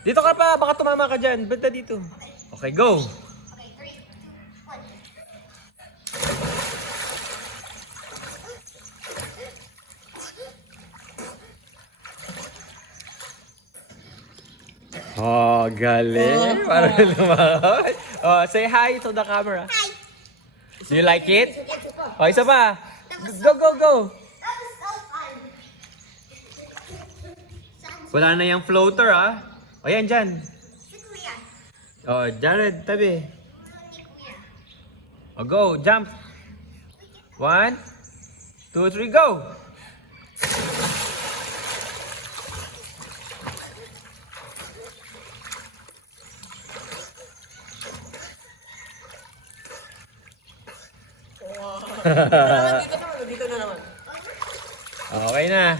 Dito ka pa, baka tumama ka dyan. Banda dito. Okay, go. Oh, galing. Parang lumakad. Oh, say hi to the camera. Hi. Do you like it? Oh, isa pa. Go, go, go. That was so fun. Wala na yung floater, ah. O, yan, dyan. Si Kuya. Oh, Jared, tabi. Si Kuya. Oh, go, jump. 1, 2, 3, go. Dito na naman. Okay na.